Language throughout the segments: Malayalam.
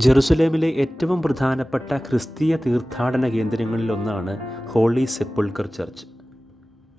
ജെറുസലേമിലെ ഏറ്റവും പ്രധാനപ്പെട്ട ക്രിസ്തീയ തീർത്ഥാടന കേന്ദ്രങ്ങളിലൊന്നാണ് ഹോളി സെപ്പുൾക്കർ ചർച്ച്.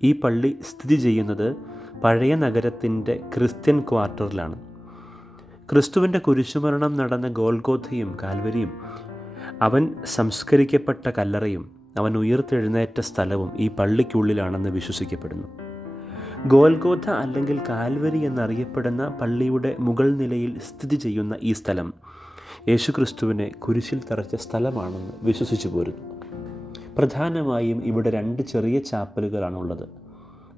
ഈ പള്ളി സ്ഥിതി ചെയ്യുന്നത് പഴയ നഗരത്തിൻ്റെ ക്രിസ്ത്യൻ ക്വാർട്ടറിലാണ്. ക്രിസ്തുവിൻ്റെ കുരിശുമരണം നടന്ന ഗോൽഗോഥയും കാൽവരിയും, അവൻ സംസ്കരിക്കപ്പെട്ട കല്ലറയും അവൻ ഉയർത്തെഴുന്നേറ്റ സ്ഥലവും ഈ പള്ളിക്കുള്ളിലാണെന്ന് വിശ്വസിക്കപ്പെടുന്നു. ഗോൽഗോഥ അല്ലെങ്കിൽ കാൽവരി എന്നറിയപ്പെടുന്ന പള്ളിയുടെ മുകൾ നിലയിൽ സ്ഥിതി ചെയ്യുന്ന ഈ സ്ഥലം യേശുക്രിസ്തുവിനെ കുരിശിൽ തറച്ച സ്ഥലമാണെന്ന് വിശ്വസിച്ചു പോരുന്നു. പ്രധാനമായും ഇവിടെ 2 ചെറിയ ചാപ്പലുകളാണുള്ളത്.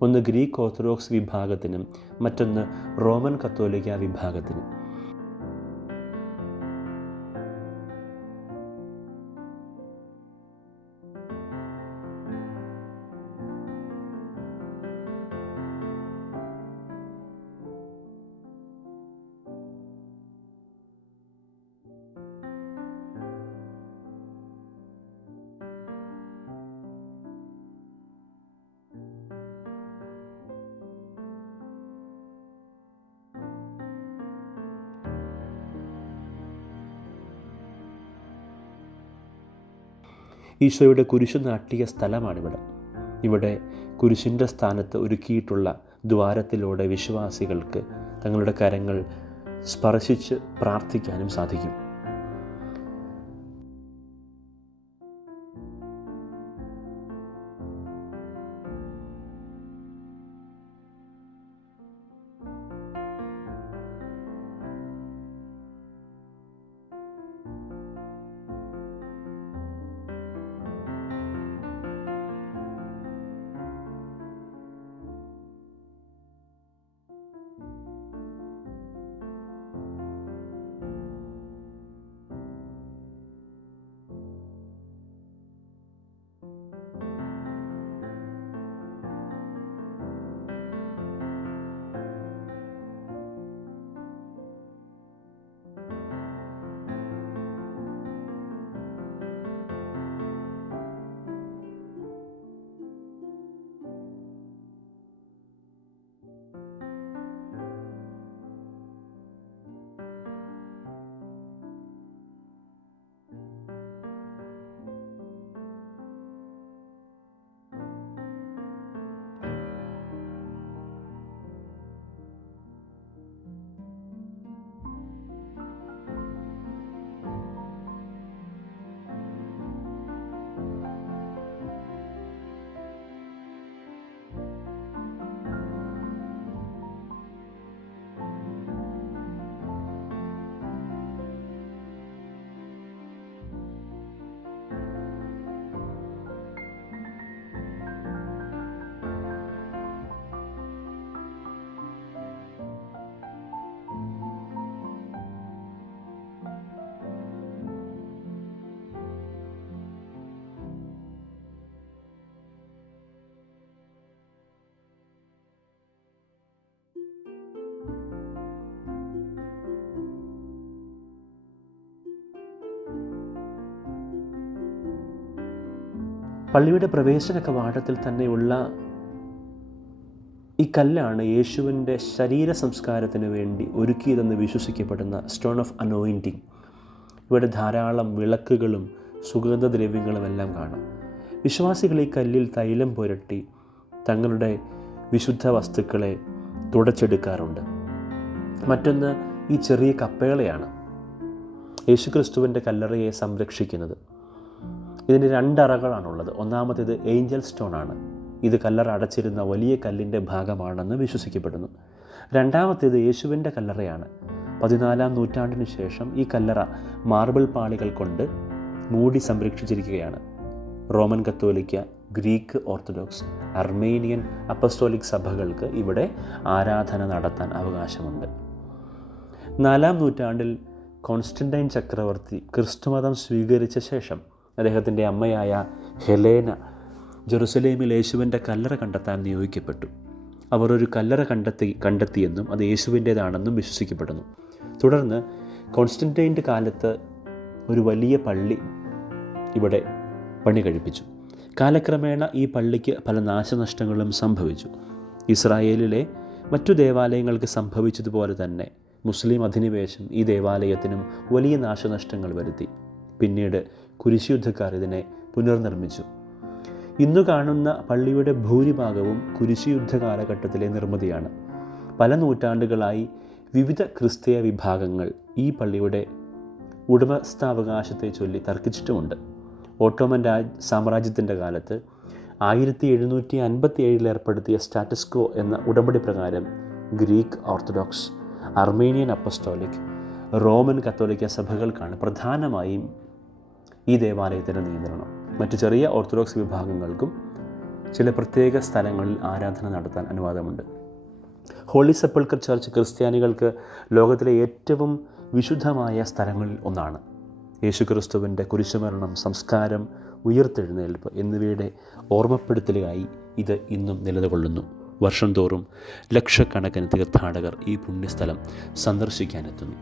ഒന്ന് ഗ്രീക്ക് ഓർത്തഡോക്സ് വിഭാഗത്തിനും മറ്റൊന്ന് റോമൻ കത്തോലിക്ക വിഭാഗത്തിനും. ഈശോയുടെ കുരിശു നാട്ടിയ സ്ഥലമാണിവിടെ. ഇവിടെ കുരിശിൻ്റെ സ്ഥാനത്ത് ഒരുക്കിയിട്ടുള്ള ദ്വാരത്തിലൂടെ വിശ്വാസികൾക്ക് തങ്ങളുടെ കരങ്ങൾ സ്പർശിച്ച് പ്രാർത്ഥിക്കാനും സാധിക്കും. പള്ളിയുടെ പ്രവേശന കവാടത്തിൽ തന്നെയുള്ള ഈ കല്ലാണ് യേശുവിൻ്റെ ശരീര സംസ്കാരത്തിന് വേണ്ടി ഒരുക്കിയതെന്ന് വിശ്വസിക്കപ്പെടുന്ന സ്റ്റോൺ ഓഫ് അനോയിൻറ്റിങ്. ഇവിടെ ധാരാളം വിളക്കുകളും സുഗന്ധദ്രവ്യങ്ങളും എല്ലാം കാണാം. വിശ്വാസികൾ ഈ കല്ലിൽ തൈലം പുരട്ടി തങ്ങളുടെ വിശുദ്ധ വസ്തുക്കളെ തുടച്ചെടുക്കാറുണ്ട്. മറ്റൊന്ന് ഈ ചെറിയ കപ്പേളയാണ് യേശുക്രിസ്തുവിൻ്റെ കല്ലറയെ സംരക്ഷിക്കുന്നത്. ഇതിന് 2 അറകളാണുള്ളത്. ഒന്നാമത്തേത് ഏഞ്ചൽ സ്റ്റോൺ ആണ്. ഇത് കല്ലറ അടച്ചിരുന്ന വലിയ കല്ലിൻ്റെ ഭാഗമാണെന്ന് വിശ്വസിക്കപ്പെടുന്നു. രണ്ടാമത്തേത് യേശുവിൻ്റെ കല്ലറയാണ്. 14-ാം നൂറ്റാണ്ടിന് ശേഷം ഈ കല്ലറ മാർബിൾ പാളികൾ കൊണ്ട് മൂടി സംരക്ഷിച്ചിരിക്കുകയാണ്. റോമൻ കത്തോലിക്ക, ഗ്രീക്ക് ഓർത്തഡോക്സ്, അർമേനിയൻ അപ്പസ്തോലിക് സഭകൾക്ക് ഇവിടെ ആരാധന നടത്താൻ അവകാശമുണ്ട്. 4-ാം നൂറ്റാണ്ടിൽ കോൺസ്റ്റന്റൈൻ ചക്രവർത്തി ക്രിസ്തുമതം സ്വീകരിച്ച ശേഷം അദ്ദേഹത്തിൻ്റെ അമ്മയായ ഹെലേന ജെറുസലേമിൽ യേശുവിൻ്റെ കല്ലറ കണ്ടെത്താൻ നിയോഗിക്കപ്പെട്ടു. അവർ ഒരു കല്ലറ കണ്ടെത്തിയെന്നും അത് യേശുവിൻ്റേതാണെന്നും വിശ്വസിക്കപ്പെടുന്നു. തുടർന്ന് കോൺസ്റ്റന്റൈൻ്റെ കാലത്ത് ഒരു വലിയ പള്ളി ഇവിടെ പണി കഴിപ്പിച്ചു. കാലക്രമേണ ഈ പള്ളിക്ക് പല നാശനഷ്ടങ്ങളും സംഭവിച്ചു. ഇസ്രായേലിലെ മറ്റു ദേവാലയങ്ങൾക്ക് സംഭവിച്ചതുപോലെ തന്നെ മുസ്ലിം അധിനിവേശം ഈ ദേവാലയത്തിനും വലിയ നാശനഷ്ടങ്ങൾ വരുത്തി. പിന്നീട് കുരിശുയുദ്ധക്കാർ ഇതിനെ പുനർനിർമ്മിച്ചു. ഇന്നു കാണുന്ന പള്ളിയുടെ ഭൂരിഭാഗവും കുരിശുയുദ്ധ കാലഘട്ടത്തിലെ നിർമ്മിതിയാണ്. പല നൂറ്റാണ്ടുകളായി വിവിധ ക്രിസ്തീയ വിഭാഗങ്ങൾ ഈ പള്ളിയുടെ ഉടമസ്ഥാവകാശത്തെ ചൊല്ലി തർക്കിച്ചിട്ടുമുണ്ട്. ഓട്ടോമൻ സാമ്രാജ്യത്തിൻ്റെ കാലത്ത് 1757 ഏർപ്പെടുത്തിയ സ്റ്റാറ്റസ് ക്വോ എന്ന ഉടമ്പടി പ്രകാരം Greek orthodox, Armenian apostolic, Roman കത്തോലിക്ക സഭകൾക്കാണ് പ്രധാനമായും ഈ ദേവാലയത്തിൻ്റെ നിയന്ത്രണം. മറ്റു ചെറിയ ഓർത്തഡോക്സ് വിഭാഗങ്ങൾക്കും ചില പ്രത്യേക സ്ഥലങ്ങളിൽ ആരാധന നടത്താൻ അനുവാദമുണ്ട്. ഹോളി സെപ്പൾക്കർ ചർച്ച് ക്രിസ്ത്യാനികൾക്ക് ലോകത്തിലെ ഏറ്റവും വിശുദ്ധമായ സ്ഥലങ്ങളിൽ ഒന്നാണ്. യേശുക്രിസ്തുവിൻ്റെ കുരിശുമരണം, സംസ്കാരം, ഉയിർത്തെഴുന്നേൽപ്പ് എന്നിവയുടെ ഓർമ്മപ്പെടുത്തലായി ഇത് ഇന്നും നിലകൊള്ളുന്നു. വർഷം തോറും ലക്ഷക്കണക്കിന് തീർത്ഥാടകർ ഈ പുണ്യസ്ഥലം സന്ദർശിക്കാനെത്തുന്നു.